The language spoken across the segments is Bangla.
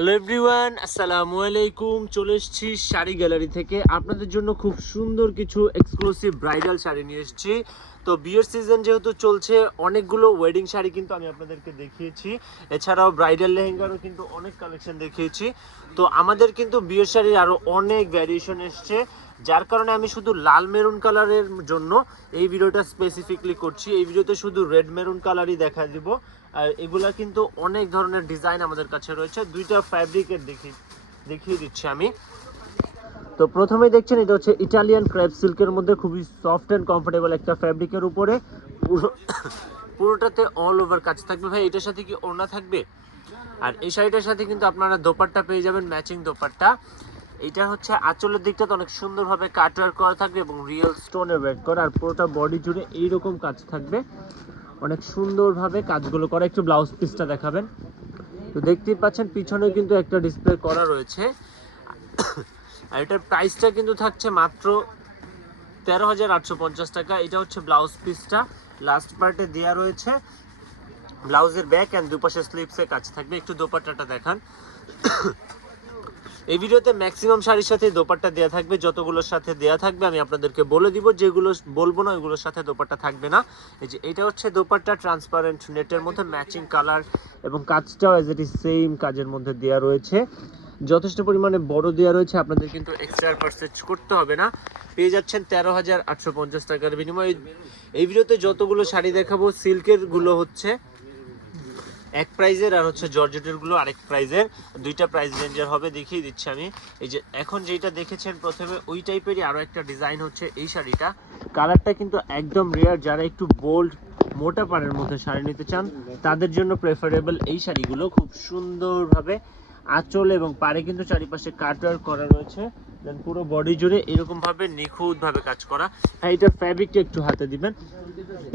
হ্যালো এভরিওয়ান আসসালামু আলাইকুম চলে এসেছি শাড়ি গ্যালারি থেকে। আপনাদের জন্য খুব সুন্দর কিছু এক্সক্লুসিভ ব্রাইডাল শাড়ি নিয়ে এসেছি। তো বিয়ের সিজন যেহেতু চলছে, অনেকগুলো ওয়েডিং শাড়ি কিন্তু আমি আপনাদেরকে দেখিয়েছি। এছাড়াও ব্রাইডাল লেহেঙ্গারও কিন্তু অনেক কালেকশন দেখিয়েছি। তো আমাদের কিন্তু বিয়ের শাড়ির আরও অনেক ভ্যারিয়েশন এসছে। যার কারণে আমি শুধু লাল মেরুন কালারের জন্য এই ভিডিওটা স্পেসিফিকলি করছি। এই ভিডিওতে শুধু রেড মেরুন কালারই দেখা দিব। আর এগুলা কিন্তু অনেক ধরনের ডিজাইন আমাদের কাছে রয়েছে। দুইটা ফ্যাব্রিকের দেখি, দেখিয়ে দিচ্ছি আমি। তো প্রথমে দেখছেন, এটা হচ্ছে ইটালিয়ান ক্র্যাপ সিল্কের মধ্যে খুবই সফট অ্যান্ড কমফোর্টেবল একটা ফ্যাব্রিকের উপরে। পুরো, পুরোটাতে অল ওভার কাজ থাকবে। ভাই, এটার সাথে কি ওড়না থাকবে? আর এই শাড়িটার সাথে কিন্তু আপনারা দোপাট্টা পেয়ে যাবেন ম্যাচিং দোপাট্টা। এটা হচ্ছে আঁচলের দিকটাতে অনেক সুন্দরভাবে কাটওয়ার করা থাকবে এবং রিয়েল স্টোনের ওয়েট করা, আর পুরোটা বডি জুড়ে এইরকম কাজ থাকবে। অনেক সুন্দরভাবে কাজগুলো করা, একটু ব্লাউজ পিসটা দেখাবেন। তো দেখতেই পাচ্ছেন পিছনে কিন্তু একটা ডিসপ্লে করা রয়েছে। আর এটার প্রাইসটা কিন্তু থাকছে মাত্র তেরো হাজার আটশো পঞ্চাশ টাকা। এটা হচ্ছে ব্লাউজ পিসটা লাস্ট পার্টে দেওয়া রয়েছে। ব্লাউজের ব্যাক অ্যান্ড দুপাশে স্লিপসে কাজ থাকবে। একটু দোপাট্টাটা দেখান। এই ভিডিওতে ম্যাক্সিমাম শাড়ির সাথে দোপাট্টা দেওয়া থাকবে, যতগুলোর সাথে দেওয়া থাকবে আমি আপনাদেরকে বলে দিব, যেগুলো বলব না, ওইগুলোর সাথে দোপাট্টা থাকবে না। এই যে এটা হচ্ছে দোপাট্টা ট্রান্সপারেন্ট নেটের মধ্যে ম্যাচিং কালার এবং কাজটাও অ্যাজ ইট ইজ সেম কাজের মধ্যে দেওয়া রয়েছে। যথেষ্ট পরিমাণে বড় দেওয়া রয়েছে, আপনাদের কিন্তু এক্সট্রা পারচেজ করতে হবে না। পেয়ে যাচ্ছেন তেরো হাজার আটশো পঞ্চাশ টাকার বিনিময়ে। এই ভিডিওতে যতগুলো শাড়ি দেখাবো সিল্কেরগুলো হচ্ছে এক প্রাইজের আর হচ্ছে জর্জেটেরগুলো আরেক প্রাইজের। দুইটা প্রাইস রেঞ্জের হবে, দেখিয়ে দিচ্ছি আমি। এই যে এখন যেটা দেখেছেন প্রথমে, ওই টাইপেরই আরও একটা ডিজাইন হচ্ছে এই শাড়িটা। কালারটা কিন্তু একদম রেয়ার যারা একটু বোল্ড মোটা পাড়ের মধ্যে শাড়ি নিতে চান, তাদের জন্য প্রেফারেবল এই শাড়িগুলো। খুব সুন্দরভাবে আঁচল এবং পাড়ে কিন্তু চারিপাশে কাটওয়ার করা রয়েছে। দেন পুরো বডি জুড়ে এরকমভাবে নিখুঁত ভাবে কাজ করা। হ্যাঁ এটা ফ্যাব্রিকটা একটু হাতে দিবেন।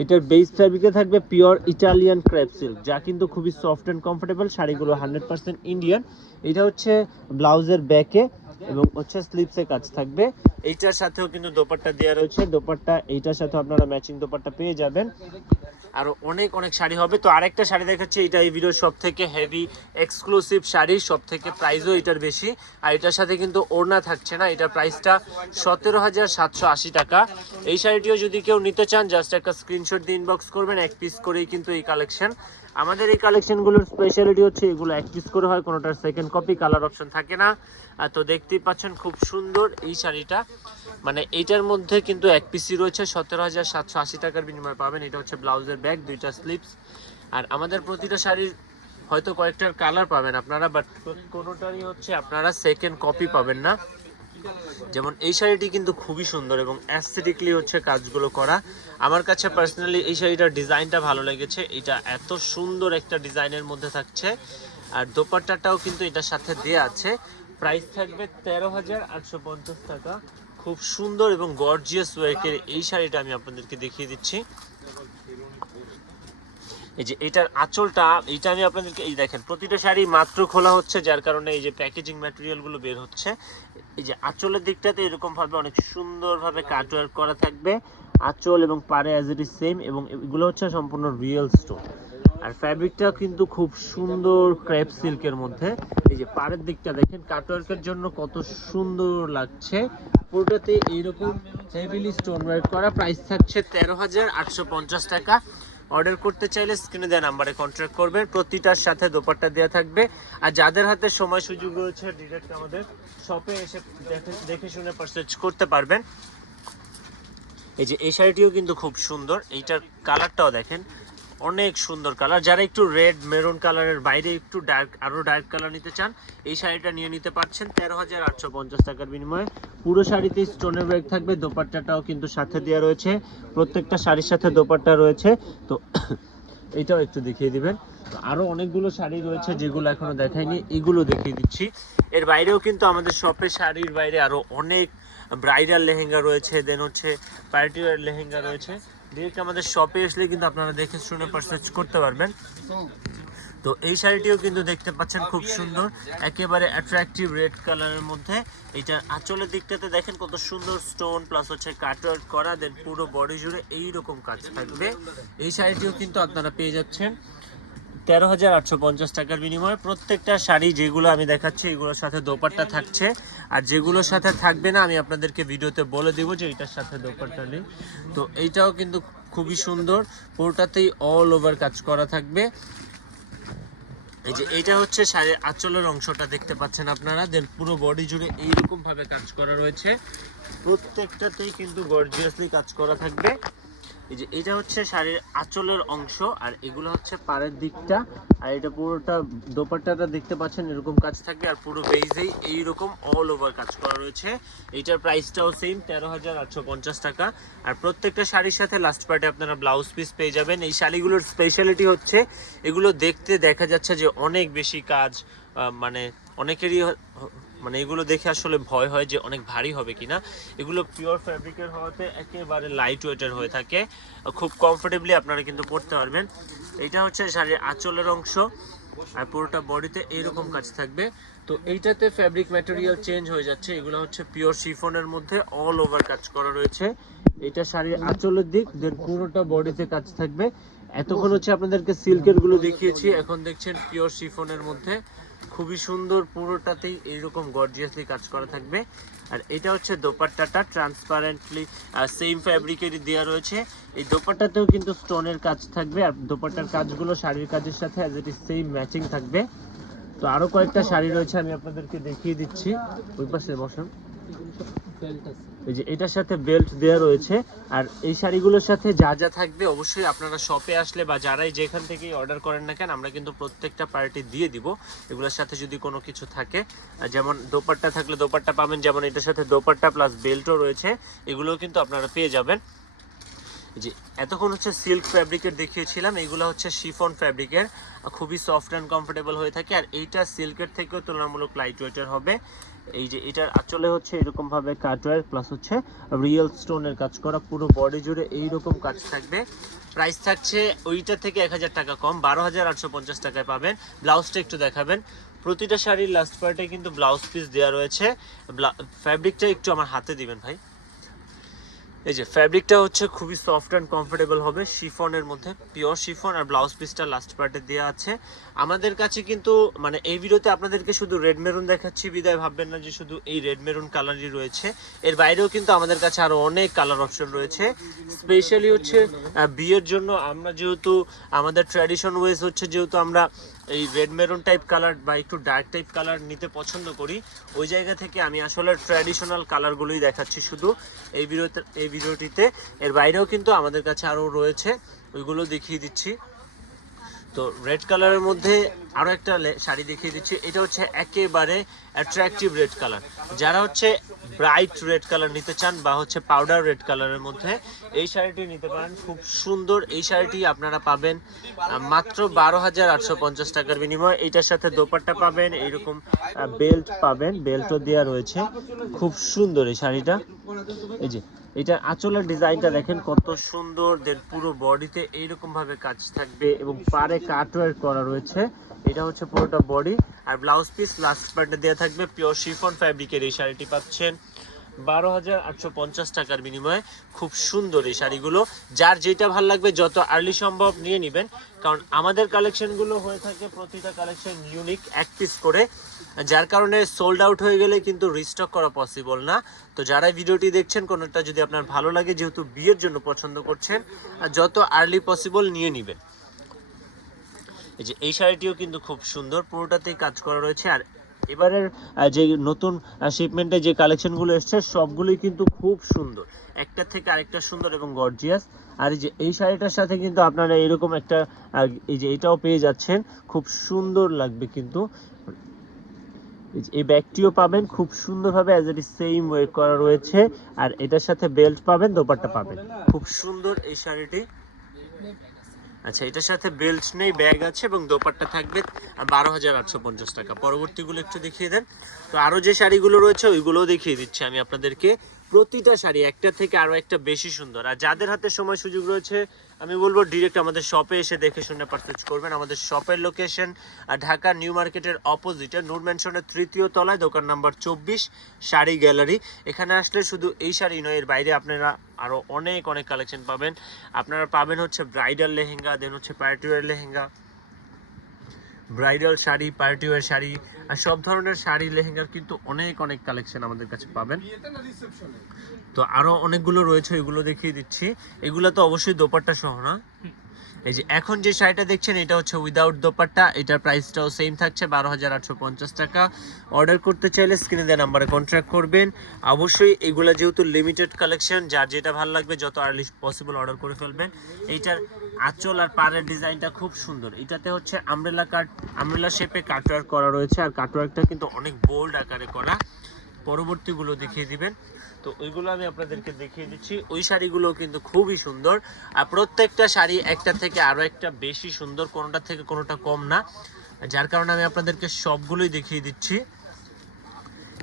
এটার বেস ফ্যাব্রিকে থাকবে পিওর ইটালিয়ান ক্র্যাপ সিল্ক যা কিন্তু খুবই সফট অ্যান্ড কমফোর্টেবল শাড়িগুলো হান্ড্রেড পার্সেন্ট ইন্ডিয়ান এটা হচ্ছে ব্লাউজের ব্যাকে এবং হচ্ছে স্লিপসে কাজ থাকবে। এইটার সাথেও কিন্তু দোপাট্টা দেওয়া রয়েছে। দোপাট্টা, এইটার সাথে আপনারা ম্যাচিং দোপাট্টা পেয়ে যাবেন। আরও অনেক অনেক শাড়ি হবে। তো আরেকটা শাড়ি দেখাচ্ছি, এটা এই ভিডিওর সব থেকে হেভি এক্সক্লুসিভ শাড়ি সব থেকে প্রাইসও এটার বেশি। আর এটার সাথে কিন্তু ওড়না থাকছে না। এটার প্রাইসটা সতেরো হাজার সাতশো আশি টাকা। এই শাড়িটিও যদি কেউ নিতে চান জাস্ট একটা স্ক্রিনশট দিয়ে ইনবক্স করবেন, এক পিস করেই কিন্তু এই কালেকশন আমাদের এই কালেকশনগুলোর স্পেশালিটি হচ্ছে এগুলো এক পিস করে হয়, কোনোটার সেকেন্ড কপি কালার অপশন থাকে না। তো দেখতেই পাচ্ছেন খুব সুন্দর এই শাড়িটা। মানে এইটার মধ্যে কিন্তু এক পিসি রয়েছে, সতেরো হাজার সাতশো আশি টাকার বিনিময়ে পাবেন। এটা হচ্ছে ব্লাউজের ব্যাগ দুইটা স্লিপস আর আমাদের প্রতিটা শাড়ির হয়তো কয়েকটার কালার পাবেন আপনারা বাট কোনোটারই হচ্ছে আপনারা সেকেন্ড কপি পাবেন না। যেমন এই শাড়িটি কিন্তু খুবই সুন্দর এবং অ্যাস্থেটিকলি হচ্ছে কাজগুলো করা। আমার কাছে পার্সোনালি এই শাড়িটার ডিজাইনটা ভালো লেগেছে। এটা এত সুন্দর একটা ডিজাইনের মধ্যে থাকছে। আর দোপাট্টাটাও কিন্তু এটার সাথে দেয়া আছে। প্রাইস থাকবে তেরো হাজার আটশো পঞ্চাশ টাকা। খুব সুন্দর এবং গর্জিয়াস ওয়ার্কের এই শাড়িটা আমি আপনাদেরকে দেখিয়ে দিচ্ছি। এই যে এটার আঁচলটা এইটা আমি আপনাদেরকে এই দেখেন প্রতিটা শাড়ি মাত্র খোলা হচ্ছে যার কারণে এই যে প্যাকেজিং ম্যাটেরিয়ালগুলো বের হচ্ছে। এই যে আঁচলের দিকটাতে এরকম ভাবে অনেক সুন্দরভাবে কাটওয়ার্ক করা থাকবে। আঁচল এবং পারে অ্যাজ ইট ইজ সেম এবং এগুলো হচ্ছে সম্পূর্ণ রিয়েল স্টোন আর ফ্যাব্রিকটা কিন্তু খুব সুন্দর ক্রেপ সিল্কের মধ্যে। এই যে পাড়ের দিকটা দেখেন কাটওয়ার্কের জন্য কত সুন্দর লাগছে। পুরোটাতে এইরকম হেভিলি স্টোন ওয়ার্ক করা। প্রাইস থাকছে তেরো হাজার আটশো পঞ্চাশ টাকা। অর্ডার করতে চাইলে স্ক্রিনে দেওয়া নাম্বারে কন্ট্যাক্ট করবেন। প্রতিটার সাথে দোপাট্টা দেওয়া থাকবে। আর যাদের হাতে সময় সুযোগ রয়েছে ডিরেক্ট আমাদের শপে এসে দেখে শুনে পারচেজ করতে পারবেন। এই যে, এই শাড়িটিও কিন্তু খুব সুন্দর। এইটার কালারটাও দেখেন। অনেক সুন্দর কালার। যারা একটু রেড, মেরুন কালারের বাইরে একটু ডার্ক আরও ডার্ক কালার নিতে চান, এই শাড়িটা নিয়ে নিতে পারছেন তেরো হাজার আটশো পঞ্চাশ টাকার বিনিময়ে। পুরো শাড়িতে স্টোনের ব্যাগ থাকবে, দোপাট্টাটাও কিন্তু সাথে দেওয়া রয়েছে। প্রত্যেকটা শাড়ির সাথে দোপাট্টা রয়েছে। তো এটাও একটু দেখিয়ে দিবেন। আরও অনেকগুলো শাড়ি রয়েছে যেগুলো এখনও দেখায়নি এগুলো দেখিয়ে দিচ্ছি। এর বাইরেও কিন্তু আমাদের শপে শাড়ির বাইরে আরও অনেক ব্রাইডাল লেহেঙ্গা রয়েছে দেন হচ্ছে পার্টি ওয়ার লেহেঙ্গা রয়েছে। ডিরেক্ট আমাদের শপে আসলে কিন্তু আপনারা দেখে শুনে পারচেজ করতে পারবেন। তো এই শাড়িটিও কিন্তু দেখতে পাচ্ছেন খুব সুন্দর, একেবারে অ্যাট্রাকটিভ রেড কালারের মধ্যে। এইটার আঁচলের দিকটাতে দেখেন কত সুন্দর স্টোন প্লাস হচ্ছে কাটওয়ার্ক করা দেন পুরো বডি জুড়ে এইরকম কাজ থাকবে। এই শাড়িটিও কিন্তু আপনারা পেয়ে যাচ্ছেন। তেরো হাজার আটশো পঞ্চাশ টাকার বিনিময়ে প্রত্যেকটা শাড়ি যেগুলো আমি দেখাচ্ছি, এগুলোর সাথে দোপাট্টা থাকছে। আর যেগুলোর সাথে থাকবে না, আমি আপনাদেরকে ভিডিওতে বলে দেবো যে এটার সাথে দোপাট্টা নেই। তো এইটাও কিন্তু খুবই সুন্দর। পুরোটাতেই অল ওভার কাজ করা থাকবে। এই যে এটা হচ্ছে শাড়ির আঁচলের অংশটা দেখতে পাচ্ছেন আপনারা। দেন পুরো বডি জুড়ে এইরকমভাবে কাজ করা রয়েছে। প্রত্যেকটাতেই কিন্তু গর্জিয়াসলি কাজ করা থাকবে। এই যে, এটা হচ্ছে শাড়ির আঁচলের অংশ, আর এগুলো হচ্ছে পাড়ের দিকটা, আর এটা পুরোটা দোপাট্টাটা দেখতে পাচ্ছেন, এরকম কাজ থাকবে, আর পুরো বেইজেই এইরকম অল ওভার কাজ করা রয়েছে। এইটার প্রাইসটাও সেম তেরো হাজার আটশো পঞ্চাশ টাকা। আর প্রত্যেকটা শাড়ির সাথে লাস্ট পার্টে আপনারা ব্লাউজ পিস পেয়ে যাবেন। এই শাড়িগুলোর স্পেশালিটি হচ্ছে, এগুলো দেখতে দেখা যাচ্ছে যে অনেক বেশি কাজ মানে অনেকেরই মানে এগুলো দেখে আসলে ভয় হয় যে অনেক ভারী হবে কিনা। এগুলো পিওর ফ্যাব্রিকের হওয়াতে একেবারে লাইট ওয়েটের হয়ে থাকে। খুব কমফোর্টেবলি আপনারা কিন্তু পড়তে পারবেন। এটা হচ্ছে শাড়ির আঁচলের অংশ। আর পুরোটা বডিতে এইরকম কাজ থাকবে। তো এইটাতে ফ্যাব্রিক ম্যাটেরিয়াল চেঞ্জ হয়ে যাচ্ছে। এগুলো হচ্ছে পিওর শিফনের মধ্যে অল ওভার কাজ করা রয়েছে। এটা শাড়ির আঁচলের দিক দেন পুরোটা বডিতে কাজ থাকবে। এতক্ষণ হচ্ছে আপনাদেরকে সিল্কেরগুলো দেখিয়েছি। এখন দেখছেন পিওর শিফনের মধ্যে। খুবই সুন্দর, পুরোটাতেই এইরকম গর্জিয়াসলি কাজ করা থাকবে। আর এটা হচ্ছে দোপাট্টাটা ট্রান্সপারেন্টলি সেম ফ্যাব্রিকেরই দেওয়া রয়েছে। এই দোপাট্টাতেও কিন্তু স্টোনের কাজ থাকবে, আর দোপাট্টার কাজগুলো শাড়ির কাজের সাথে as it is same matching থাকবে। তো আরও কয়েকটা শাড়ি রয়েছে, আমি আপনাদেরকে দেখিয়ে দিচ্ছি। ওই পাশে বসেন। এই যে এটার সাথে বেল্ট দেওয়া রয়েছে। আর এই শাড়িগুলোর সাথে যা যা থাকবে অবশ্যই আপনারা শপে আসলে বা যারাই যেখান থেকেই অর্ডার করেন না কেন, আমরা কিন্তু প্রত্যেকটা পার্টি দিয়ে দিব। এগুলোর সাথে যদি কোনো কিছু থাকে যেমন দোপাট্টা থাকলে দোপাট্টা পাবেন, যেমন এটার সাথে দোপাট্টা প্লাস বেল্টও রয়েছে, এগুলোও কিন্তু আপনারা পেয়ে যাবেন। যে এতক্ষণ হচ্ছে সিল্ক ফ্যাব্রিকের দেখিয়েছিলাম এইগুলো হচ্ছে শিফন ফ্যাব্রিকের খুবই সফট অ্যান্ড কমফোর্টেবল হয়ে থাকে। আর এইটা সিল্কের থেকেও তুলনামূলক লাইট ওয়েটের হবে। এই যে এটার আঁচলে হচ্ছে এরকম ভাবে কাটওয়ার প্লাস হচ্ছে রিয়েল স্টোনের কাজ করা, পুরো বডি জুড়ে এইরকম কাজ থাকবে। প্রাইস থাকছে ওইটা থেকে এক হাজার টাকা কম, বারো হাজার আটশো পঞ্চাশ টাকায় পাবেন। ব্লাউজটা একটু দেখাবেন। প্রতিটা শাড়ির লাস্ট পার্টে কিন্তু ব্লাউজ পিস দেওয়া রয়েছে। ফ্যাব্রিকটা একটু আমার হাতে দিবেন ভাই। এই যে ফ্যাব্রিকটা হচ্ছে খুবই সফট অ্যান্ড কমফোর্টেবল হবে। শিফনের মধ্যে পিওর শিফন আর ব্লাউজ পিসটা লাস্ট পার্টে দেওয়া আছে। আমাদের কাছে কিন্তু মানে এই ভিডিওতে আপনাদেরকে শুধু রেড মেরুন দেখাচ্ছি, বিদায় ভাববেন না যে শুধু এই রেড মেরুন কালারই রয়েছে। এর বাইরেও কিন্তু আমাদের কাছে আরও অনেক কালার অপশন রয়েছে। স্পেশালি হচ্ছে বিয়ের জন্য আমরা যেহেতু, আমাদের ট্র্যাডিশন ওয়েজ হচ্ছে যেহেতু আমরা এই রেড মেরুন টাইপ কালার বা একটু ডার্ক টাইপ কালার নিতে পছন্দ করি। ওই জায়গা থেকে আমি আসলে ট্র্যাডিশনাল কালারগুলোই দেখাচ্ছি শুধু। এই ভিডিওতে, এই ভিডিওটিতে। এর বাইরেও কিন্তু আমাদের কাছে আরও রয়েছে, ওইগুলো দেখিয়ে দিচ্ছি। তো রেড কালারের মধ্যে আরও একটা শাড়ি দেখিয়ে দিচ্ছি। এটা হচ্ছে একেবারে অ্যাট্রাকটিভ রেড কালার যারা হচ্ছে ব্রাইট রেড কালার নিতে চান বা হচ্ছে পাউডার রেড কালারের মধ্যে, এই শাড়িটি নিতে পারেন। খুব সুন্দর এই শাড়িটি আপনারা পাবেন মাত্র বারো হাজার আটশো পঞ্চাশ টাকার বিনিময়ে। এইটার সাথে দোপাট্টা পাবেন, এইরকম বেল্ট পাবেন বেল্টও দেওয়া রয়েছে। খুব সুন্দর এই শাড়িটা। এই যে, এটা আঁচলের ডিজাইনটা দেখেন, কত সুন্দর। দেন পুরো বডিতে এইরকমভাবে কাজ থাকবে এবং পারে কাটওয়ার করা রয়েছে। এটা হচ্ছে পুরোটা বডি আর ব্লাউজ পিস লাস্ট পার্টে দেওয়া থাকবে পিওর শিফন ফ্যাব্রিকের এই শাড়িটি পাচ্ছেন। বারো হাজার আটশো পঞ্চাশ টাকার বিনিময়ে খুব সুন্দর এই শাড়িগুলো। যার যেটা ভালো লাগবে যত আর্লি সম্ভব নিয়ে নেবেন। কারণ আমাদের কালেকশনগুলো হয়ে থাকে প্রতিটা কালেকশন ইউনিক এক পিস করে। যার কারণে সোল্ড আউট হয়ে গেলে কিন্তু রিস্টক করা পসিবল না। তো যারা ভিডিওটি দেখছেন, কোনোটা যদি আপনার ভালো লাগে, যেহেতু বিয়ের জন্য পছন্দ করছেন যত আর্লি পসিবল নিয়ে নেবেন। এই যে এই শাড়িটিও কিন্তু খুব সুন্দর পুরোটাতেই কাজ করা রয়েছে। আর এবারের যে নতুন শিপমেন্টে যে কালেকশনগুলো এসছে, সবগুলোই কিন্তু খুব সুন্দর। একটা থেকে আরেকটা সুন্দর এবং গর্জিয়াস আর এই যে এই শাড়িটার সাথে কিন্তু আপনারা এরকম একটা এই যে এটাও পেয়ে যাচ্ছেন। খুব সুন্দর লাগবে কিন্তু। এই ব্যাগটিও পাবেন, খুব সুন্দরভাবে অ্যাজ ইট সেম ওয়ে করা রয়েছে। আর এটার সাথে বেল্ট পাবেন, দোপাট্টা পাবেন। খুব সুন্দর এই শাড়িটি। আচ্ছা এটার সাথে বেল্ট নেই ব্যাগ আছে এবং দোপাট্টা থাকবে বারো হাজার আটশো পঞ্চাশ টাকা। পরবর্তীগুলো একটু দেখিয়ে দেন। তো আরও যে শাড়িগুলো রয়েছে, ওইগুলোও দেখিয়ে দিচ্ছি আমি আপনাদেরকে। প্রতিটা শাড়ি, একটা থেকে আরও একটা বেশি সুন্দর। আর যাদের হাতে সময় সুযোগ রয়েছে, আমি বলব ডিরেক্ট আমাদের শপে এসে দেখে শুনে পারচেজ করবেন। আমাদের শপের লোকেশন ঢাকা নিউ মার্কেটের অপোজিটে নূর ম্যানশনের তৃতীয় তলায়, দোকান নাম্বার চব্বিশ, শাড়ি গ্যালারি এখানে আসলে শুধু এই শাড়ি নয়, এর বাইরে আপনারা আরও অনেক অনেক কালেকশন পাবেন। আপনারা পাবেন হচ্ছে ব্রাইডাল লেহেঙ্গা দেন হচ্ছে party wear lehenga. Bridal sari, party wear sari আর সব ধরনের শাড়ি, লেহেঙ্গার কিন্তু অনেক অনেক কালেকশন আমাদের কাছে পাবেন। তো আরও অনেকগুলো রয়েছে এগুলো দেখিয়ে দিচ্ছি। এগুলো তো অবশ্যই দোপাট্টা সহ না? এই যে এখন যে শাড়িটা দেখছেন, এটা হচ্ছে উইদাউট দোপাট্টা। এটার প্রাইসটাও সেম থাকছে, বারো হাজার আটশো পঞ্চাশ টাকা। অর্ডার করতে চাইলে স্ক্রিনে দেওয়া নাম্বারে কন্ট্যাক্ট করবেন। অবশ্যই এগুলো যেহেতু লিমিটেড কালেকশন যার যেটা ভালো লাগবে, যত আর্লি পসিবল অর্ডার করে ফেলবেন। এইটার আঁচল আর পাড়ের ডিজাইনটা খুব সুন্দর। এটাতে হচ্ছে আমরেলা কাট আমরেলা শেপে কাটওয়ার্ক করা রয়েছে, আর কাটওয়ার্কটা কিন্তু অনেক বোল্ড আকারে করা। পরবর্তীগুলো দেখিয়ে দিবেন। তো ওইগুলো আমি আপনাদেরকে দেখিয়ে দিচ্ছি। ওই শাড়িগুলো কিন্তু খুবই সুন্দর। আর প্রত্যেকটা শাড়ি একটা থেকে আরও একটা বেশি সুন্দর কোনোটা থেকে কোনোটা কম না। যার কারণে আমি আপনাদেরকে সবগুলোই দেখিয়ে দিচ্ছি।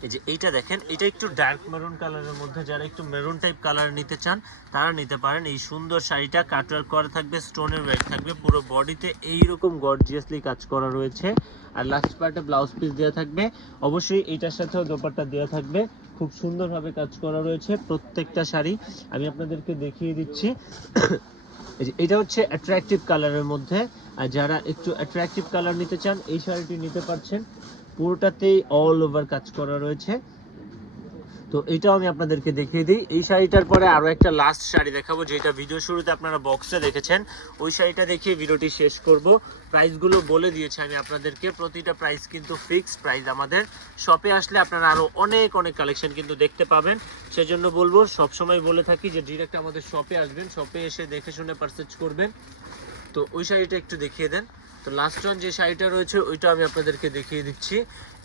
এই যে এইটা দেখেন এটা একটু ডার্ক মেরুন কালারের মধ্যে, যারা একটু মেরুন টাইপ কালার নিতে চান, তারা নিতে পারেন। এই সুন্দর শাড়িটা কাটওয়ার্ক করা থাকবে স্টোনের ওয়ার্ক থাকবে, পুরো বডিতে এইরকম গর্জিয়াসলি কাজ করা রয়েছে। আর লাস্ট পার্টে ব্লাউজ পিস দেওয়া থাকবে। অবশ্যই এইটার সাথেও দোপাট্টা দেওয়া থাকবে। খুব সুন্দরভাবে কাজ করা রয়েছে প্রত্যেকটা শাড়ি। আমি আপনাদেরকে দেখিয়ে দিচ্ছি। এটা হচ্ছে অ্যাট্রাকটিভ কালারের মধ্যে। আর যারা একটু অ্যাট্রাকটিভ কালার নিতে চান, এই শাড়িটি নিতে পারছেন। পুরোটাতেই অল ওভার কাজ করা রয়েছে। তো এটাও আমি আপনাদেরকে দেখিয়ে দিই। এই শাড়িটার পরে আরও একটা লাস্ট শাড়ি দেখাবো, যেটা ভিডিও শুরুতে আপনারা বক্সে দেখেছেন। ওই শাড়িটা দেখিয়ে ভিডিওটি শেষ করব। প্রাইসগুলো বলে দিয়েছি আমি আপনাদেরকে। প্রতিটা প্রাইস কিন্তু ফিক্সড প্রাইস আমাদের। শপে আসলে আপনারা আরও অনেক অনেক কালেকশন কিন্তু দেখতে পাবেন। সেজন্য বলব, সবসময় বলে থাকি যে ডিরেক্ট আমাদের শপে আসবেন। শপে এসে দেখে শুনে পারচেজ করবেন। তো ওই শাড়িটা একটু দেখিয়ে দেন। তো লাস্ট ওয়ান যে শাড়িটা রয়েছে, ওইটা আমি আপনাদেরকে দেখিয়ে দিচ্ছি।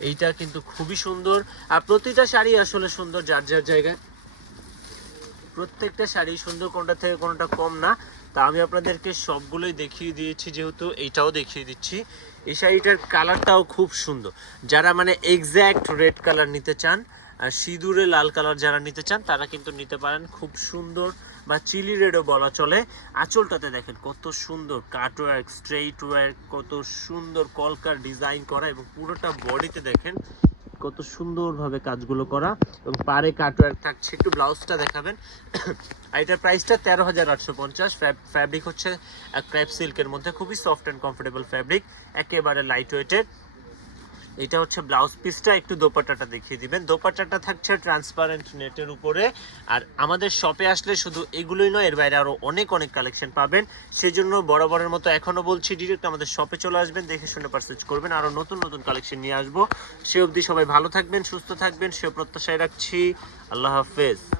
এইটা কিন্তু খুবই সুন্দর। আর প্রতিটা শাড়ি আসলে সুন্দর যার যার জায়গায়। প্রত্যেকটা শাড়ি সুন্দর, কোনটা থেকে কোনটা কম না। তা আমি আপনাদেরকে সবগুলোই দেখিয়ে দিয়েছি, যেহেতু এইটাও দেখিয়ে দিচ্ছি। এই শাড়িটার কালারটাও খুব সুন্দর। যারা মানে এক্স্যাক্ট রেড কালার নিতে চান, আর সিঁদুরে লাল কালার যারা নিতে চান, তারা কিন্তু নিতে পারেন। খুব সুন্দর বা চিলি রেডও বলা চলে। আঁচলটাতে দেখেন কত সুন্দর কাটওয়ার্ক স্ট্রেইট ওয়ার্ক কত সুন্দর কলকার ডিজাইন করা এবং পুরোটা বডিতে দেখেন কত সুন্দরভাবে কাজগুলো করা এবং পারে কাটওয়ার্ক থাকছে। একটু ব্লাউজটা দেখাবেন। আর এটার প্রাইসটা তেরো হাজার আটশো পঞ্চাশ। ফ্যাব্রিক হচ্ছে ক্র্যাপ সিল্কের মধ্যে। খুবই সফট অ্যান্ড কমফোর্টেবল ফ্যাব্রিক, একেবারে লাইট ওয়েটের এটা হচ্ছে ব্লাউজ পিসটা, একটু দোপাট্টাটা দেখিয়ে দিবেন। দোপাট্টাটা থাকছে ট্রান্সপারেন্ট নেটের উপরে। আর আমাদের শপে আসলে শুধু এগুলোই নয়, এর বাইরে আরও অনেক অনেক কালেকশন পাবেন। সেই জন্য বরাবরের মতো এখনও বলছি ডিরেক্ট আমাদের শপে চলে আসবেন, দেখে শুনে পারচেজ করবেন। আরও নতুন নতুন কালেকশন নিয়ে আসব। সে অবধি সবাই ভালো থাকবেন, সুস্থ থাকবেন, সে প্রত্যাশায় রাখছি। আল্লাহ হাফেজ।